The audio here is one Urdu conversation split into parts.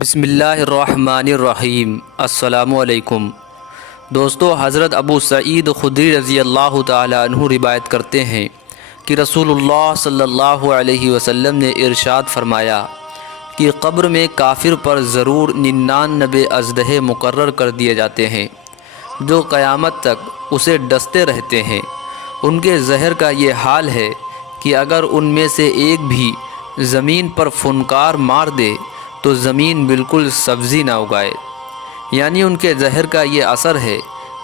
بسم اللہ الرحمن الرحیم۔ السلام علیکم دوستو، حضرت ابو سعید خدری رضی اللہ تعالی عنہ روایت کرتے ہیں کہ رسول اللہ صلی اللہ علیہ وسلم نے ارشاد فرمایا کہ قبر میں کافر پر ضرور 99 اژدہے مقرر کر دیے جاتے ہیں جو قیامت تک اسے ڈستے رہتے ہیں۔ ان کے زہر کا یہ حال ہے کہ اگر ان میں سے ایک بھی زمین پر فنکار مار دے تو زمین بالکل سبزی نہ اگائے، یعنی ان کے زہر کا یہ اثر ہے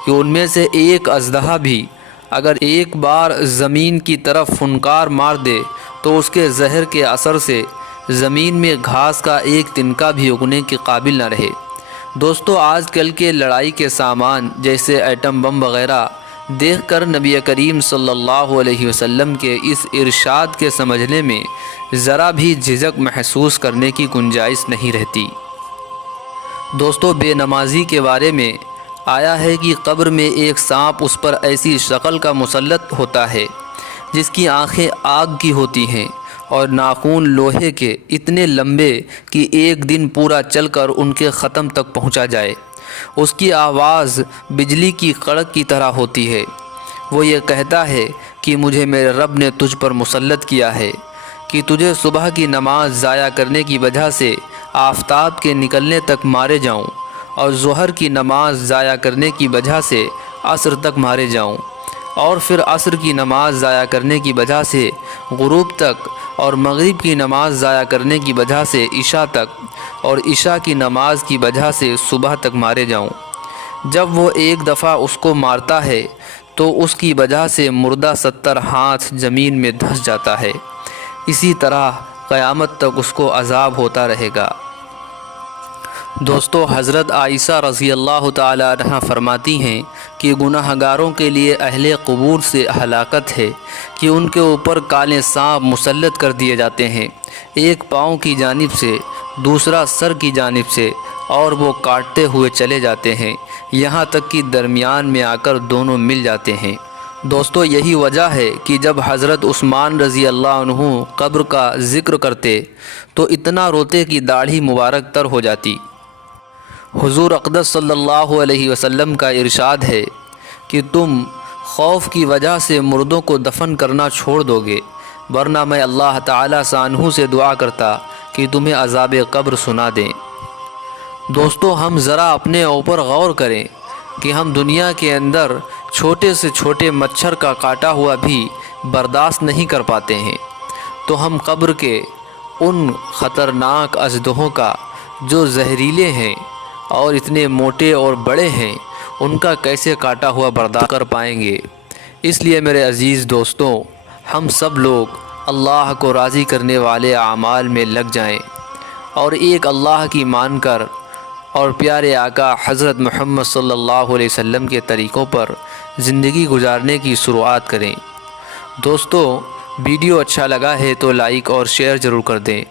کہ ان میں سے ایک اژدہا بھی اگر ایک بار زمین کی طرف فنکار مار دے تو اس کے زہر کے اثر سے زمین میں گھاس کا ایک تنکا بھی اگنے کے قابل نہ رہے۔ دوستو، آج کل کے لڑائی کے سامان جیسے ایٹم بم وغیرہ دیکھ کر نبی کریم صلی اللہ علیہ وسلم کے اس ارشاد کے سمجھنے میں ذرا بھی جھجک محسوس کرنے کی گنجائش نہیں رہتی۔ دوستو، بے نمازی کے بارے میں آیا ہے کہ قبر میں ایک سانپ اس پر ایسی شکل کا مسلط ہوتا ہے جس کی آنکھیں آگ کی ہوتی ہیں اور ناخن لوہے کے اتنے لمبے کہ ایک دن پورا چل کر ان کے ختم تک پہنچا جائے۔ اس کی آواز بجلی کی کڑک کی طرح ہوتی ہے۔ وہ یہ کہتا ہے کہ مجھے میرے رب نے تجھ پر مسلط کیا ہے کہ تجھے صبح کی نماز ضائع کرنے کی وجہ سے آفتاب کے نکلنے تک مارے جاؤں اور ظہر کی نماز ضائع کرنے کی وجہ سے عصر تک مارے جاؤں، اور پھر عصر کی نماز ضائع کرنے کی وجہ سے غروب تک، اور مغرب کی نماز ضائع کرنے کی وجہ سے عشاء تک، اور عشاء کی نماز کی وجہ سے صبح تک مارے جاؤں۔ جب وہ ایک دفعہ اس کو مارتا ہے تو اس کی وجہ سے مردہ 70 ہاتھ زمین میں دھس جاتا ہے۔ اسی طرح قیامت تک اس کو عذاب ہوتا رہے گا۔ دوستو، حضرت عائشہ رضی اللہ تعالی عنہا فرماتی ہیں کہ گناہ گاروں کے لیے اہل قبور سے ہلاکت ہے کہ ان کے اوپر کالے سانپ مسلط کر دیے جاتے ہیں، ایک پاؤں کی جانب سے دوسرا سر کی جانب سے، اور وہ کاٹتے ہوئے چلے جاتے ہیں یہاں تک کہ درمیان میں آ کر دونوں مل جاتے ہیں۔ دوستو، یہی وجہ ہے کہ جب حضرت عثمان رضی اللہ عنہ قبر کا ذکر کرتے تو اتنا روتے کہ داڑھی مبارک تر ہو جاتی۔ حضور اقدس صلی اللہ علیہ وسلم کا ارشاد ہے کہ تم خوف کی وجہ سے مردوں کو دفن کرنا چھوڑ دو گے، ورنہ میں اللہ تعالیٰ عنہ سے دعا کرتا کہ تمہیں عذاب قبر سنا دیں۔ دوستو، ہم ذرا اپنے اوپر غور کریں کہ ہم دنیا کے اندر چھوٹے سے چھوٹے مچھر کا کاٹا ہوا بھی برداشت نہیں کر پاتے ہیں، تو ہم قبر کے ان خطرناک اژدہوں کا جو زہریلے ہیں اور اتنے موٹے اور بڑے ہیں، ان کا کیسے کاٹا ہوا برداشت کر پائیں گے؟ اس لیے میرے عزیز دوستوں، ہم سب لوگ اللہ کو راضی کرنے والے اعمال میں لگ جائیں اور ایک اللہ کی مان کر اور پیارے آقا حضرت محمد صلی اللہ علیہ وسلم کے طریقوں پر زندگی گزارنے کی شروعات کریں۔ دوستو، ویڈیو اچھا لگا ہے تو لائک اور شیئر ضرور کر دیں۔